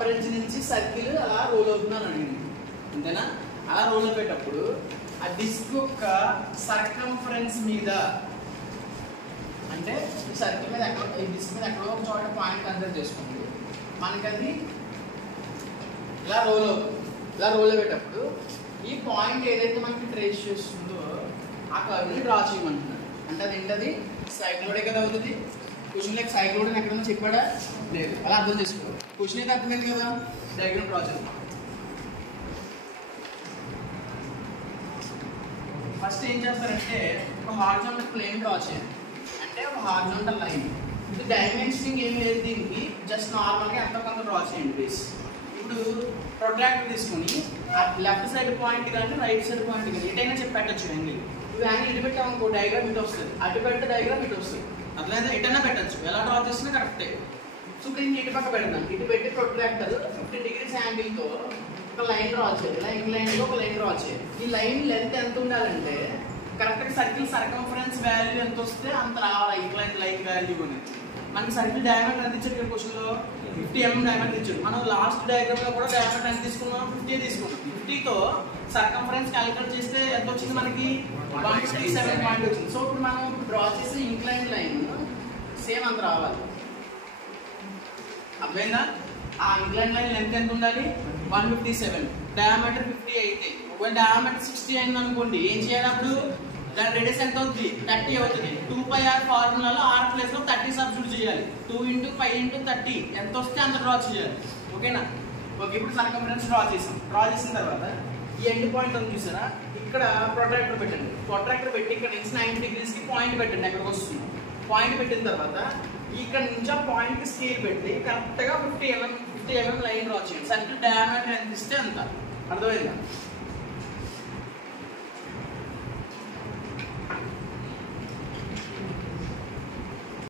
Upper edge నుంచి circle అలా role అవుతుందని అడిగింది, అంతేనా? అలా రోల్ అయ్యేటప్పుడు ఆ డిస్క్ యొక్క సర్కంఫరెన్స్ మీద, అంటే ఈ సర్కిల్ మీద ఎక్కడ, ఈ డిస్క్ మీద ఎక్కడో ఒక చోట పాయింట్ కన్సిడర్ చేసుకోండి. మనకి అది ఇలా రోల్ అవుతుంది. ఇలా రోల్ అయ్యేటప్పుడు ఈ పాయింట్ ఏదైతే మనకి ట్రేస్ చేస్తుందో ఆ కర్వ్ని డ్రా చేయమంటున్నాడు. అంటే అది ఏంటది? సైక్లోడే కదా అవుతుంది. క్వశ్చన్ లైక్ సైక్లోడ్ ఎక్కడైనా చెప్పాడా? లేదు. అలా అర్థం చేసుకోవాలి. క్వశ్చన్ అయితే అర్థమైంది కదా, డయాగ్రామ్ డ్రా చేద్దాం. ఫస్ట్ ఏం చేస్తారంటే ఒక హారిజాంటల్ ప్లేన్ డ్రా చేయండి. అంటే ఒక హారిజాంటల్ లైన్, ఇది డైమెన్షనింగ్ ఏం లేదు దీనికి, జస్ట్ నార్మల్గా ఎంత కొంత డ్రా చేయండి బేస్. ఇప్పుడు ప్రొట్రాక్టర్ తీసుకుని ఆ లెఫ్ట్ సైడ్ పాయింట్ కానీ రైట్ సైడ్ పాయింట్ కానీ ఎటైనా చెప్పి పెట్టచ్చు యాంగిల్. ఇవి యాంగిల్ ఇటు పెట్టామనుకో డయాగ్రామ్ ఇటు వస్తుంది, అటు పెట్టే డయాగ్రామ్ ఇటు వస్తుంది. అట్లయితే ఎటైనా పెట్టచ్చు, ఎలా డ్రా చేసినా కరెక్టే. సో దీన్ని ఇటు పక్క పెడదాం. ఇటు పెట్టి ప్రొట్రాక్టర్ 15 degrees యాంగిల్తో ఒక లైన్ డ్రా చేయాలి. ఇలా ఇంక్లైన్లో ఒక లైన్ డ్రా చేయాలి. ఈ లైన్ లెంత్ ఎంత ఉండాలంటే కరెక్ట్గా సర్కిల్ సర్కంఫరెన్స్ వాల్యూ ఎంత వస్తే అంత రావాలి ఇంక్లైన్ లైన్ వాల్యూ అనేది. మనకి సర్కిల్ డయామీటర్ ఎంత ఇచ్చారు ఇక్కడ క్వశ్చన్లో? 50 mm డయామీటర్ ఇచ్చారు. మనం లాస్ట్ డయాగ్రామ్లో కూడా డయామీటర్ ఎంత తీసుకున్నాం? 50 తీసుకున్నాం. 50తో సర్కంఫరెన్స్ క్యాలిక్యులేట్ చేస్తే ఎంత వచ్చింది మనకి? 157 పాయింట్ వచ్చింది. సో ఇప్పుడు మనం డ్రా చేసే ఇంక్లైన్ లైన్ సేమ్ అంత రావాలి. అర్థమైందా? ఆ ఇంక్లైన్ లైన్ లెంత్ ఎంత ఉండాలి? 157. డయామీటర్ 50 అయితే ఒకవేళ డయామీటర్ 60 అయింది అనుకోండి, ఏం చేయాలి అప్పుడు? దాని రేడియస్ ఎంత అవుతుంది? 30 అవుతుంది. 2πr ఫార్ములాలో r ప్లేస్ లో 30 సబ్స్టిట్యూట్ చేయాలి. 2 × 5 × 30 ఎంత వస్తే అంత డ్రా చేయాలి. ఓకేనా? ఓకే, ఇప్పుడు సర్కంఫరెన్స్ డ్రా చేసాం. డ్రా చేసిన తర్వాత ఈ ఎండ్ పాయింట్ ఉంది చూసారా, ఇక్కడ ప్రొట్రాక్టర్ పెట్టండి. ప్రొట్రాక్టర్ పెట్టి ఇక్కడ నుంచి 90 degrees కి పాయింట్ పెట్టండి. ఎక్కడికి వస్తుంది పాయింట్ పెట్టిన తర్వాత ఇక్కడ నుంచి ఆ పాయింట్ కి స్కేల్ పెట్టి కరెక్ట్ గా 50 mm లైన్ డ్రా చేయండి. సర్కిల్ డయామీటర్ ఎంత ఇస్తే అంత. అర్థమైందా?